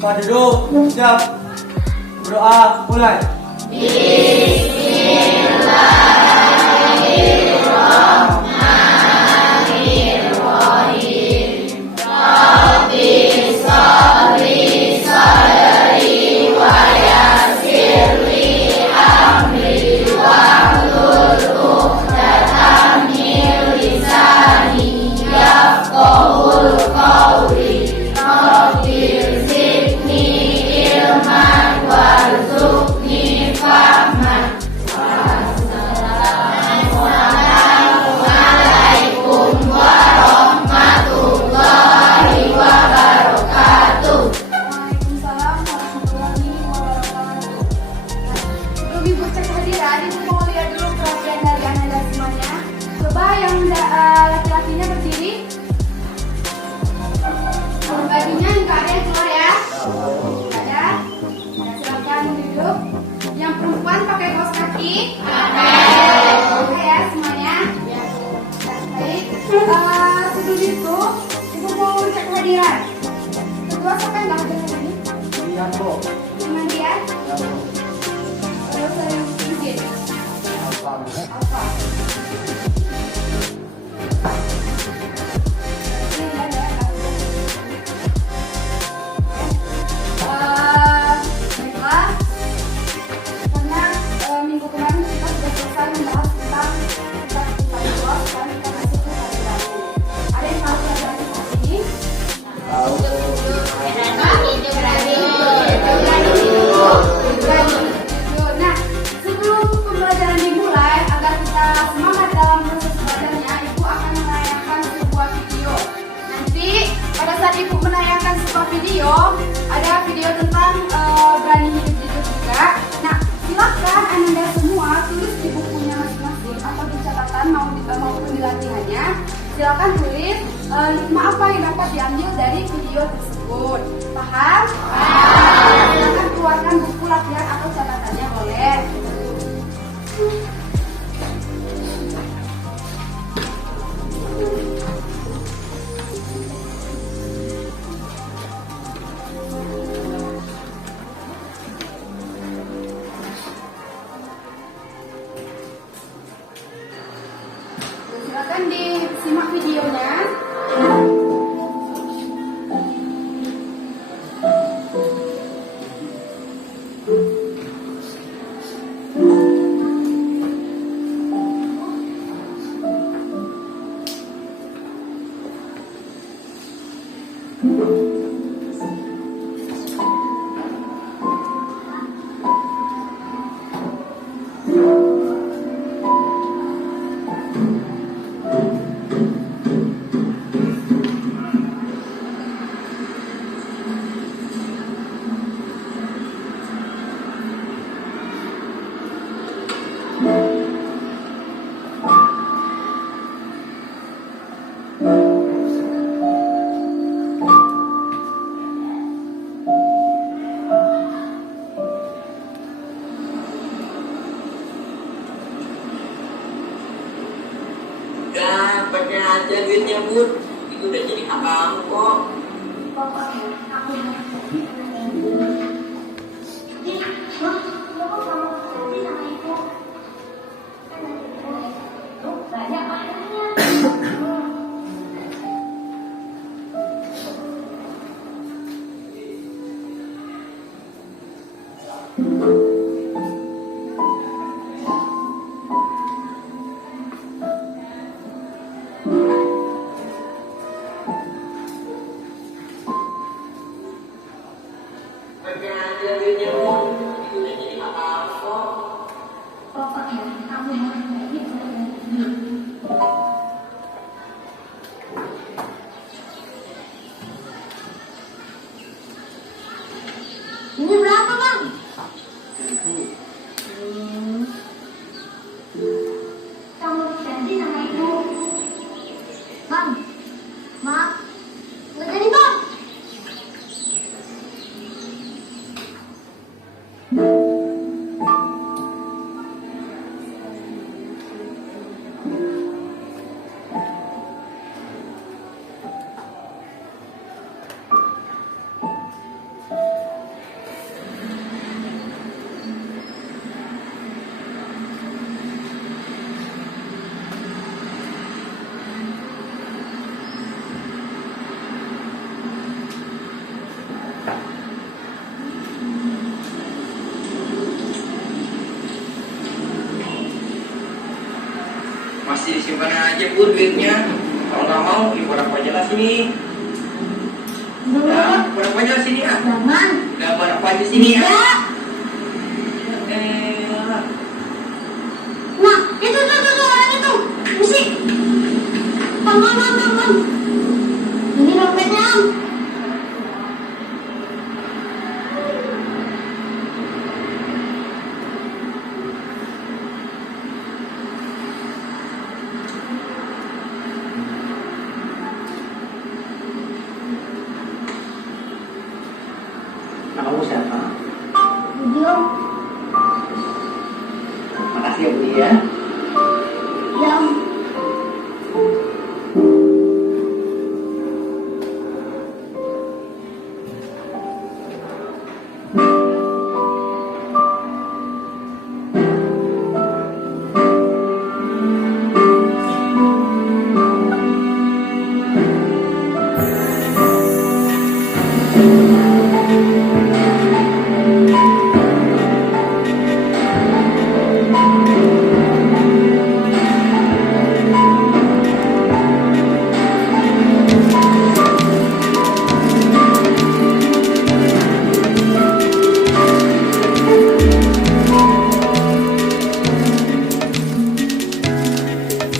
Pak duduk, siap. Berdoa, mulai. Laki-lakinya berdiri, bajunya yang keadaan keluar ya. Ada, silakan duduk. Yang perempuan pakai kaos kaki. Oke ya semuanya. Baik. Sebelum itu, ibu mau cek kehadiran. Kedua siapa yang nggak hadir hari ini? Cuma dia. Terus saya izin. Alfa. Ibu menayangkan sebuah video, ada video tentang berani hidup jujur juga. Nah, silakan Anda semua tulis di bukunya masing-masing atau di catatan maupun di latihannya. Silakan tulis hikmah apa yang dapat diambil dari video tersebut. Paham? Silakan keluarkan buku latihan atau catatannya boleh. Silakan disimak videonya. Pakai aja duitnya Bun, itu udah jadi hak kamu kok. Pokoknya aku banyak maknanya. Pakai aja Bu duitnya. Kalau nggak mau, ibu orang aja lah sini. Ya, orang aja lah sini ya. Jangan. Nggak orang aja sini ya. Enggak. Nah, itu orang itu. Musik. Bang. Ini dompetnya. Kamu siapa? Video. Makasih ya Bu ya. Yang.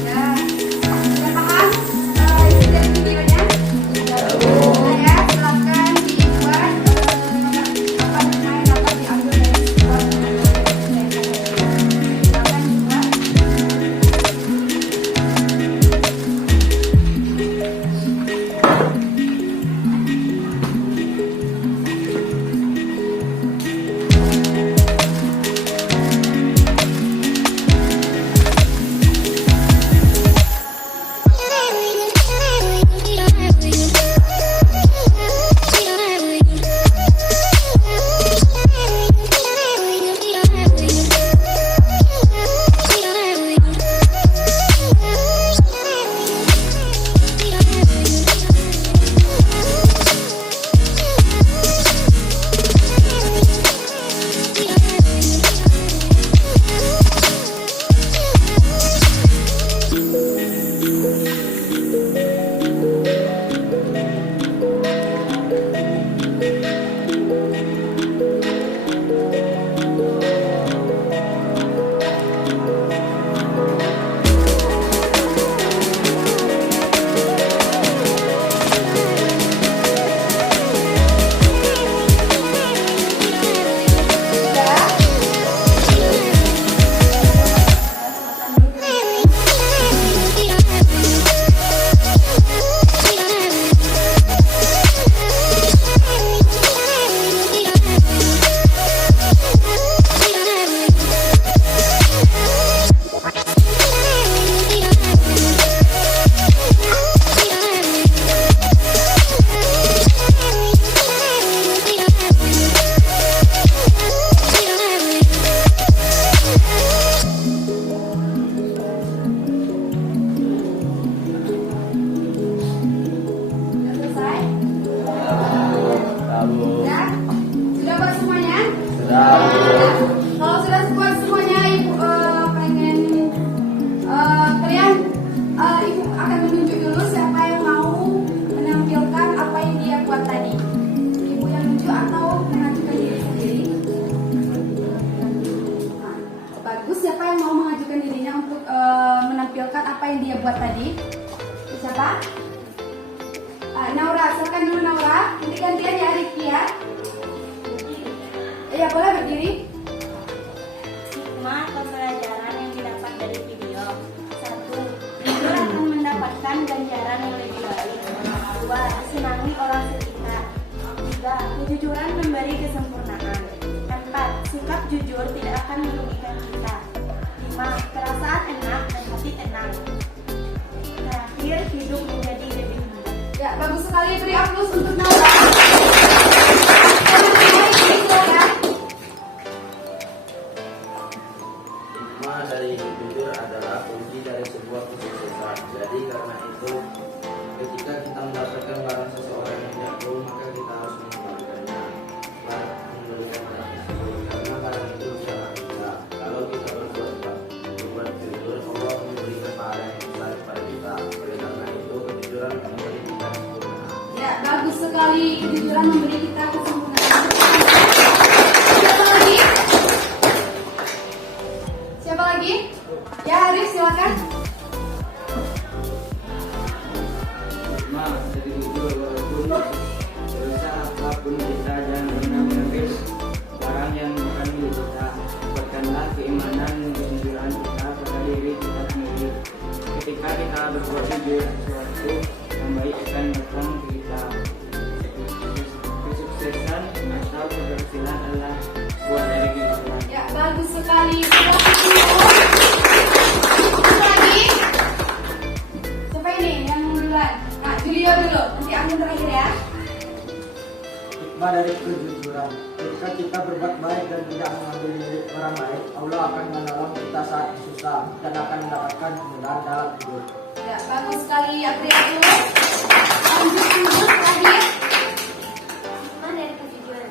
Ya, sudah paham isi dari videonya? Nah, ya, silakan dibuat apa bermain apa diambil dari silakan dibuat. Sudah selesai? Ya? Sudah buat semuanya? Sudah. Nah, kalau sudah buat semuanya, Ibu pengen kalian Ibu akan menunjuk dulu siapa yang mau menampilkan apa yang dia buat tadi. Ibu yang menunjuk atau mengajukan diri sendiri? Nah, bagus. Siapa yang mau mengajukan dirinya untuk menampilkan apa yang dia buat tadi? Siapa? Naura, silakan dulu Naura. Nanti gantian ya Rifki ya. Iya, boleh berdiri. Hikmah pembelajaran yang didapat dari video. 1. Jujur akan mendapatkan ganjaran yang lebih baik. 2. Disenangi orang sekitar. 3. Kejujuran memberi kesempurnaan. 4. Sikap jujur tidak akan merugikan kita. 5. Perasaan enak dan hati tenang. Terakhir, hidup menjadi lebih mudah. Ya, bagus sekali. Beri aplaus untuk Naura. Hikmah dari jujur adalah kunci dari sebuah kesuksesan. Jadi karena itu, ketika kita mendapatkan barang seseorang yang tidak perlu, maka kita harus mengembalikannya. Memberikan barang tersebut, karena barang itu sangat kita. Kalau kita berbuat jujur, Allah memberikan pahala yang besar kepada kita. memberi kita kesempurnaan. Ya, bagus sekali. Kejujuran memberi kita kesempurnaan. Siapa lagi? Siapa lagi? Ya, Arif, silakan. Jadi jujur walaupun dosa apapun kita jangan pernah mengambil barang yang bukan milik kita. Kuatkanlah keimanan dan kejujuran kita pada diri kita sendiri. Ketika kita berbuat jujur, sesuatu yang baik akan datang ke kita. Kesuksesan atau keberhasilan adalah buah dari kejujuran. Ya, bagus sekali. Siapa lagi? Siapa ini yang duluan? Nah, Julio dulu. Nanti aku terakhir ya. Hikmah dari kejujuran. Ketika kita berbuat baik dan tidak mengambil milik orang lain, Allah akan menolong kita saat susah dan akan mendapatkan kemudahan dalam hidup. Ya, bagus sekali. April dulu. Lanjut dulu terakhir. Hikmah dari kejujuran.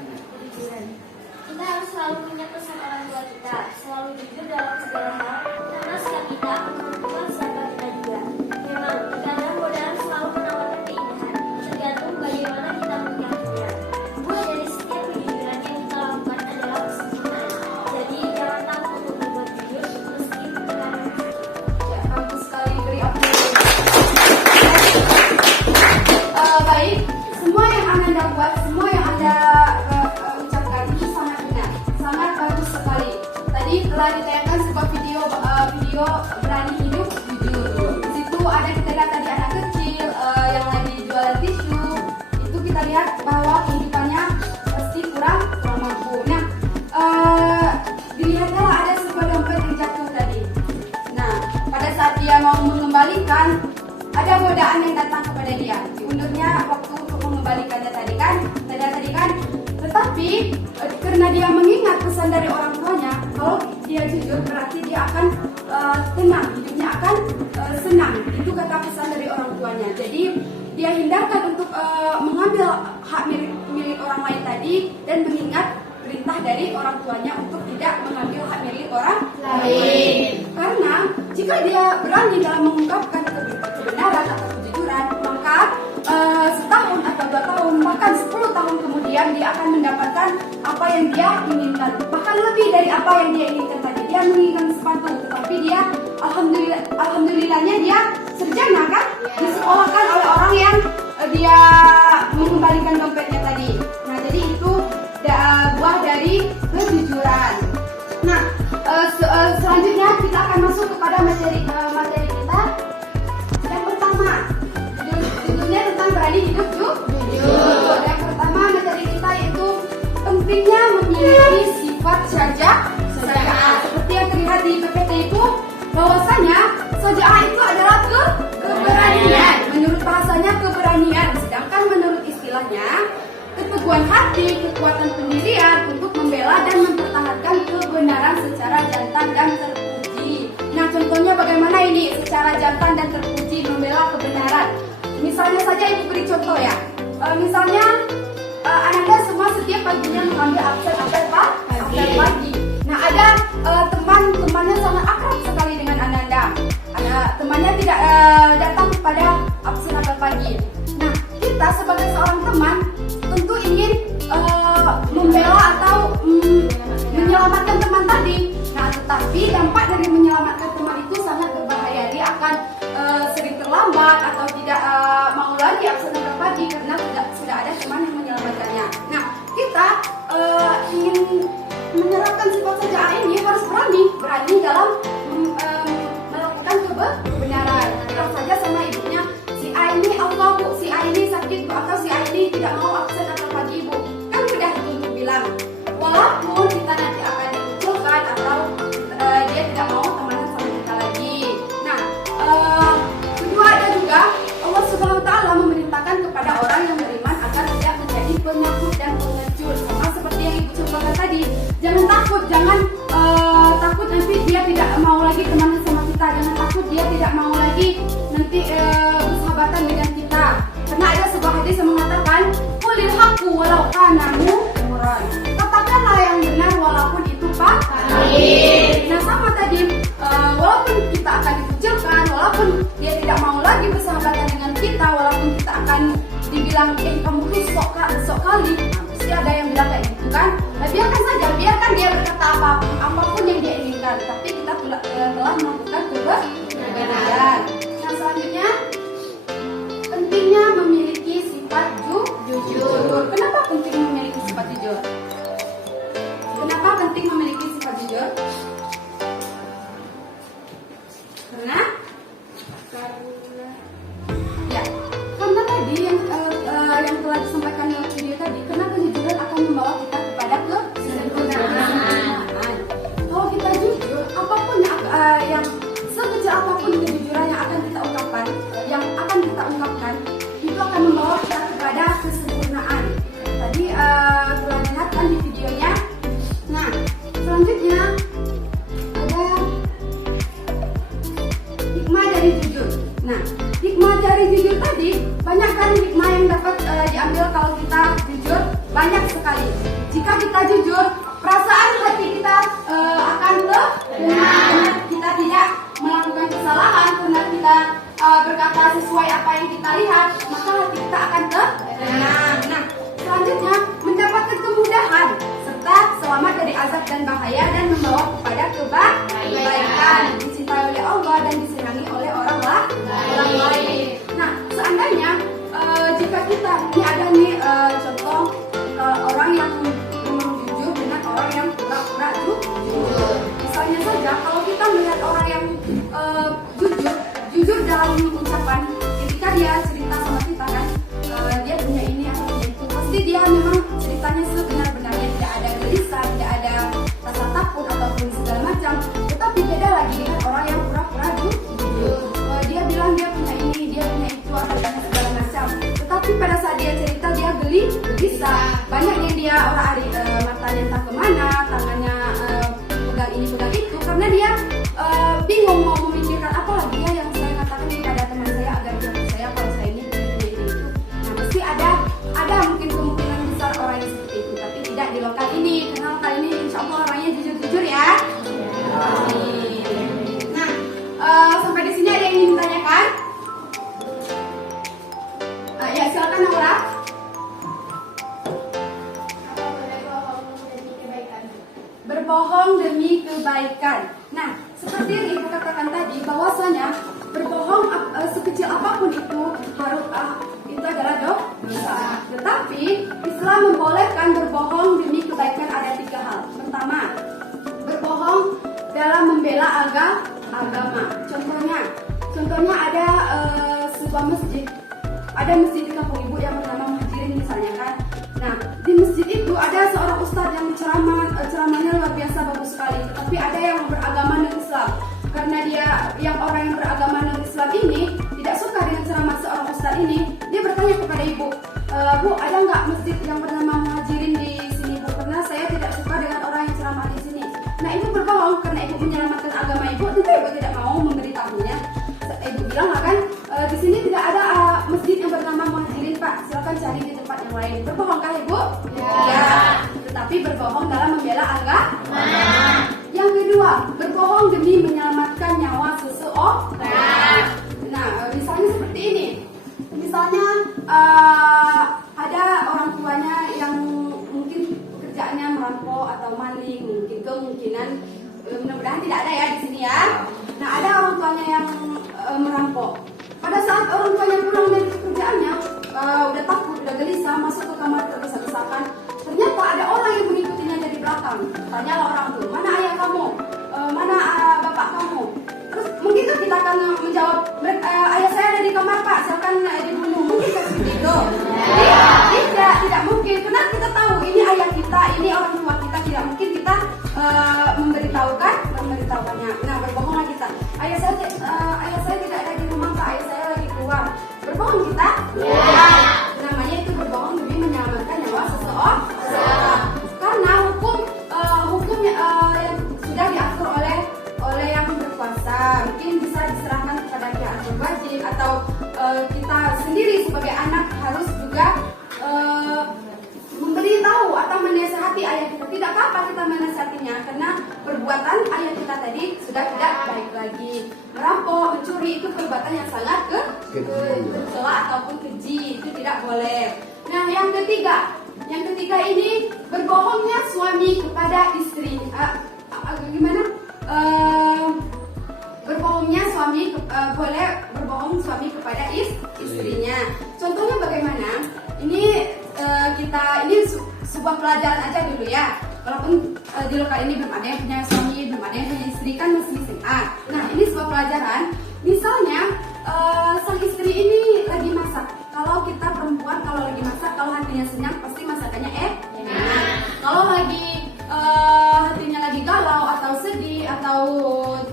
Kita harus selalu ingat pesan orang tua kita, selalu jujur dalam segala hal, karena sikap kita akan menentukan siapa kita juga. Memang, terkadang godaan selalu menawarkan keindahan, tergantung bagaimana kita menyikapinya. Buah dari setiap kejujuran yang kita lakukan adalah kesempurnaan. Jadi, jangan takut untuk berbuat jujur, meski terkadang Ya, bagus sekali. Beri April. Baik, semua yang Anda buat, semua yang Anda ucapkan itu sangat benar, sangat bagus sekali. Tadi telah ditayangkan sebuah video berani hidup jujur. Di situ ada kita lihat tadi anak kecil yang lagi jualan tisu. Itu kita lihat bahwa kehidupannya pasti kurang mampu. Nah, dilihatlah ada sebuah dompet yang jatuh tadi. Nah, pada saat dia mau mengembalikan, ada godaan yang datang kepada dia. Diundurnya waktu untuk mengembalikannya tadi kan. Tetapi karena dia mengingat pesan dari orang tuanya, kalau dia jujur berarti dia akan tenang, hidupnya akan senang. Itu kata pesan dari orang tuanya. Jadi dia hindarkan untuk mengambil hak milik orang lain tadi dan mengingat perintah dari orang tuanya untuk tidak mengambil hak milik orang lain. Karena jika dia berani dalam mengungkapkan kebenaran atau kejujuran, maka setahun atau 2 tahun, bahkan 10 tahun kemudian dia akan mendapatkan apa yang dia inginkan, bahkan lebih dari apa yang dia inginkan tadi. Dia menginginkan sepatu, tetapi dia alhamdulillahnya dia sarjana kan, disekolahkan oleh orang yang dia mengembalikan dompetnya tadi. Nah, jadi itu buah dari kejujuran. Nah, selanjutnya kita akan masuk kepada materi kita. Yang pertama, judulnya tentang berani hidup jujur. Yang pertama materi kita yaitu pentingnya memiliki sifat syaja'ah. Seperti yang terlihat di PPT itu, bahwasanya syaja'ah itu adalah keberanian. Menurut bahasanya keberanian, sedangkan menurut istilahnya keteguhan hati, kekuatan pendirian untuk membela dan mempertahankan kebenaran secara jantan dan terpuji. Nah, contohnya bagaimana ini secara jantan dan terpuji membela kebenaran? Misalnya saja ibu beri contoh ya. Misalnya Ananda semua setiap paginya mengambil absen apel pagi. Nah, ada temannya sangat akrab sekali dengan Ananda. Temannya tidak datang pada absen apel pagi. Nah, kita sebagai seorang teman tentu ingin membela atau menyelamatkan teman tadi. Nah, tetapi dampak dari menyelamatkan teman itu sangat berbahaya. Dia akan sering terlambat atau tidak mau lagi absen pagi karena sudah ada teman yang menyelamatkannya. Nah, kita ingin menerapkan sifat syaja'ah ini harus berani dalam melakukan kebenaran. Bilang saja sama ibunya, si A ini Allah bu, si A ini sakit bu, atau si A ini tidak mau absen atau pagi bu. Kan mudah untuk bilang, walaupun kita nanti akan dikucilkan atau dia tidak mau temenan sama kita lagi. Nah, kedua ada juga Allah Subhanahu wa Ta'ala memerintahkan kepada orang yang beriman agar tidak menjadi penakut dan pengecut. Sama seperti yang ibu contohkan tadi, jangan takut, jangan takut nanti dia tidak mau lagi temenan sama kita, jangan takut dia tidak mau lagi nanti bersahabatan dengan kita. Karena ada sebuah hadis yang mengatakan, qulil haqqu walau kana murran. Katakanlah yang benar walaupun itu pahit. Nah, sama tadi, walaupun kita akan dikucilkan, walaupun dia tidak mau lagi bersahabatan dengan kita, walaupun bilang kamu tuh sok kali, nah, pasti ada yang bilang kayak gitu kan. Nah biarkan saja, biarkan dia berkata apapun yang dia inginkan, tapi kita telah melakukan kebenaran. Nah selanjutnya, pentingnya memiliki sifat jujur. Kenapa penting memiliki sifat jujur? Kenapa penting memiliki sifat jujur? Karena tadi yang telah disampaikan dalam video tadi, karena kejujuran akan membawa kita kepada kesempurnaan. Kalau kita jujur, apapun yang sekecil apapun kejujuran yang akan kita ungkapkan, itu akan membawa kita kepada kesempurnaan. Tadi telah lihatkan di videonya. Nah, selanjutnya ada hikmah dari jujur. Nah, hikmah dari jujur tadi, banyak kan hikmah yang dapat diambil kalau kita jujur, banyak sekali. Jika kita jujur, perasaan hati kita akan benar. Kita tidak melakukan kesalahan karena kita berkata sesuai apa yang kita lihat, maka hati kita akan tenang. Nah, selanjutnya mendapatkan kemudahan serta selamat dari azab dan bahaya dan membawa kepada kebaikan, dicintai oleh Allah dan disenangi oleh orang lain. Nah, seandainya jika kita ini ada nih contoh orang yang memang jujur dengan orang yang pura-pura jujur. Misalnya saja kalau kita melihat orang yang jujur dalam ucapan, ketika dia cerita sama kita kan, dia punya ini atau punya itu, pasti dia memang ceritanya sebenar-benarnya, tidak ada gelisah, tidak ada rasa takut ataupun segala macam. Tetapi beda lagi dengan orang yang pura-pura jujur. Dia bilang dia punya ini, dia punya itu, atau punya segala macam. Tetapi pada saat dia cerita dia gelisah, banyak yang dia orang-ari matanya entah kemana, tangannya pegang ini pegang itu, karena dia bingung mau memikirkan apa lagi ya yang saya katakan kepada teman saya agar dia percaya kalau saya ini punya itu. Nah pasti ada mungkin kemungkinan besar orang yang seperti itu, tapi tidak di lokal ini, karena lokal ini insya Allah orangnya jujur ya. Nah sampai di sini ada yang ingin ditanyakan? Ya silakan Naura. Berbohong demi kebaikan. Nah, seperti yang Ibu katakan tadi, bahwasanya berbohong sekecil apapun itu itu adalah dosa. Tetapi Islam membolehkan berbohong demi kebaikan ada 3 hal. Pertama, berbohong dalam membela agama. Contohnya ada sebuah masjid. Ada masjid di kampung Ibu yang bernama Muhajirin misalnya kan. Nah, di masjid itu ada seorang ustadz yang ceramahnya luar biasa bagus sekali. Tetapi ada yang beragama non-Islam. Karena orang yang beragama non-Islam ini tidak suka dengan ceramah seorang ustadz ini, dia bertanya kepada Ibu, Bu, ada nggak masjid yang bernama Muhajirin di sini, Bu? Karena saya tidak suka dengan orang yang ceramah di sini. Nah, Ibu berbohong karena Ibu menyelamatkan agama Ibu, tentu Ibu tidak mau memberitahunya. Ibu bilang kan, di sini tidak ada masjid yang bernama Muhajirin, Pak. Silakan cari di tempat yang lain. Berbohongkah Ibu? Ya. Tetapi berbohong dalam membela agama. Yang kedua, berbohong demi menyelamatkan nyawa seseorang. Nah, misalnya seperti ini. Misalnya ada orang tuanya yang mungkin pekerjaannya merampok atau maling, mungkin kemungkinan mudah-mudahan tidak ada ya di sini ya. Nah, ada orang tuanya yang merampok. Pada saat orang tuanya pulang dari pekerjaannya, udah takut, udah gelisah, masuk ke kamar tergesa-gesakan. Ternyata ada orang yang mengikutinya dari belakang. Tanyalah orang tuh, mana ayah kamu? Mana bapak kamu? Terus mungkin kan kita akan menjawab, ayah saya ada di kamar Pak, silakan dibunuh. Mungkin seperti itu. Tidak mungkin. Karena kita tahu ini ayah kita, ini orang tua kita, tidak mungkin kita memberitahukannya. Nah, berbohonglah kita. Ayah saya tidak ada di rumah Pak, ayah saya lagi keluar. Berbohong kita? Namanya itu berbohong demi menyelamatkan nyawa seseorang. Karena hukum yang sudah diatur oleh yang berkuasa, mungkin bisa diserahkan kepada pihak berwajib atau kita sendiri sebagai anak harus juga memberitahu atau menasihati ayah kita, tidak apa-apa kita menasihatinya, karena perbuatan ayah kita tadi sudah tidak baik lagi. Merampok, mencuri itu perbuatan yang sangat tercela ataupun keji, itu tidak boleh. Nah, yang ketiga ini berbohongnya suami kepada istri. Berbohongnya suami boleh berbohong suami kepada istrinya. Contohnya bagaimana? Ini sebuah pelajaran aja dulu ya. Walaupun di lokal ini belum ada yang punya suami, belum ada yang punya istri, kan masih SMA. Nah, ini sebuah pelajaran. Misalnya sang istri ini lagi masak. Kalau kita perempuan kalau lagi masak, kalau hatinya senang pasti masakannya enak. Kalau lagi hatinya lagi galau atau sedih atau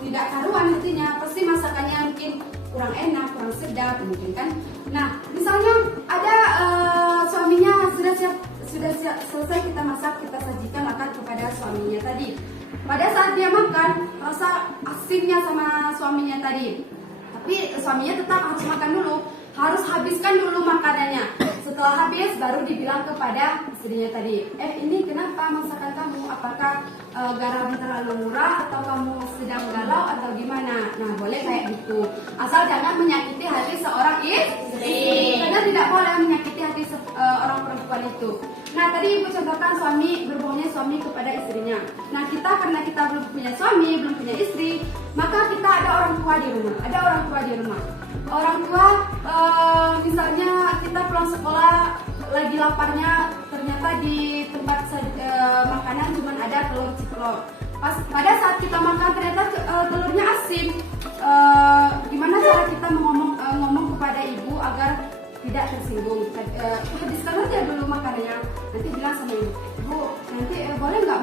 tidak karuan hatinya, pasti masakannya mungkin kurang enak, kurang sedap mungkin kan. Nah, misalnya ada suaminya sudah selesai kita masak, kita sajikan makan kepada suaminya tadi. Pada saat dia makan, rasa asinnya sama suaminya tadi. Tapi suaminya tetap harus makan dulu, harus habiskan dulu makanannya. Setelah habis baru dibilang kepada istrinya tadi, ini kenapa masakan kamu? Apakah garam terlalu murah atau kamu sedang galau atau gimana? Nah, boleh kayak gitu. Asal jangan menyakiti hati seorang istri. Karena tidak boleh menyakiti hati orang perempuan itu. Nah, tadi ibu contohkan berbohongnya suami kepada istrinya. Nah, karena kita belum punya suami, belum punya istri, maka kita ada orang tua di rumah. Orang tua, misalnya kita pulang sekolah lagi laparnya, ternyata di tempat makanan cuma ada telur ceplok. Pada saat kita makan ternyata telurnya asin. Gimana cara kita ngomong kepada ibu agar tidak tersinggung? Habiskan aja dulu makanannya. Nanti bilang sama ibu, Bu, nanti boleh nggak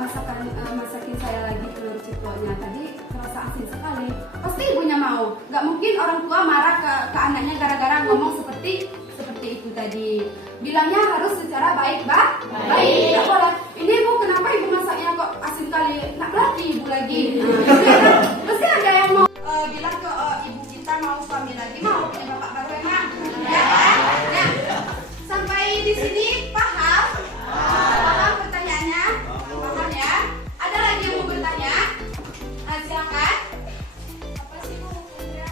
masakin saya lagi telur ceploknya? Tadi terasa asin sekali. Pasti ibunya mau. Nggak mungkin orang tua marah ke anaknya gara-gara ngomong seperti itu tadi. Bilangnya harus secara baik. Tidak boleh. Ini Bu, kenapa ibu masaknya kok asin kali? Nak lagi ibu lagi. Pasti ada yang mau bilang ke ibu kita mau suami lagi, mau punya bapak baru emang. Ya. Sampai di sini paham? Paham pertanyaannya? Paham ya? Ada lagi yang mau bertanya? Silakan. Apa sih Bu hukumnya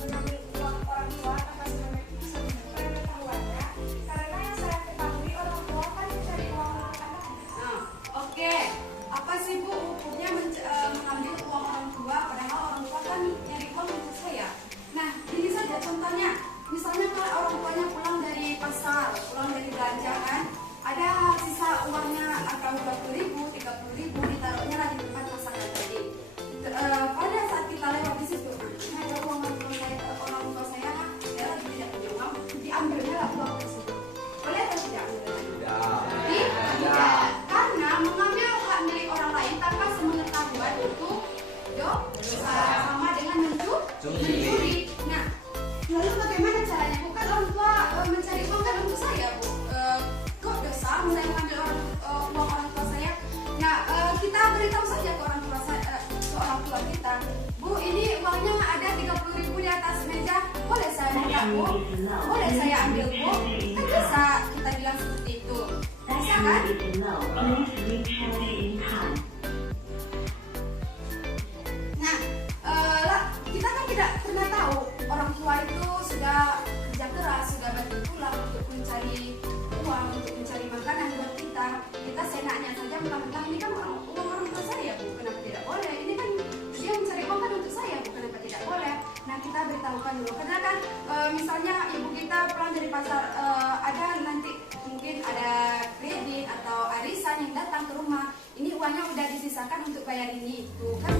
mengambil uang orang tua tanpa sepengetahuannya? Karena yang saya ketahui orang tua kan mencari uang anaknya. Oke. Apa sih Bu hukumnya mengambil uang orang tua padahal orang tua kan nyari uang untuk saya? Nah, ini saja contohnya. Misalnya kalau orang tuanya pulang dari pasar, pulang dari belanja kan, ada sisa uangnya atau 20.000, 30.000 ditaruhnya lagi di tempat masakan tadi. Pada saat kita lewat di situ, ada uang orang tua saya, dia lagi tidak punya uang, diambilnya lah uang tersebut. Boleh atau tidak? Tidak. Karena mengambil hak milik orang lain tanpa sepengetahuan itu dosa, sama dengan mencuri. Nah, lalu bagaimana caranya? Bukan orang tua mencari uang kan untuk saya, Bu. Kok dosa saya mengambil uang orang tua saya? Nah, kita beritahu saja ke orang tua kita, Bu, ini uangnya ada 30.000 di atas meja, boleh saya minta, Bu? Boleh saya ambil, Bu? Kan bisa kita bilang seperti itu. Bisa kan? Nah, kita kan tidak pernah tahu orang tua itu sudah kerja keras, sudah bantu pulang untuk mencari uang, untuk mencari makanan buat kita. Kita seenaknya saja mentang-mentang ini kan uang orang tua saya, Bu, kenapa tidak boleh? Ini kan dia mencari uang kan untuk saya, Bu, kenapa tidak boleh? Nah, kita beritahukan dulu. Karena kan misalnya ibu kita pulang dari pasar, ada nanti mungkin ada kredit atau arisan yang datang ke rumah. Ini uangnya udah disisakan untuk bayar ini itu kan.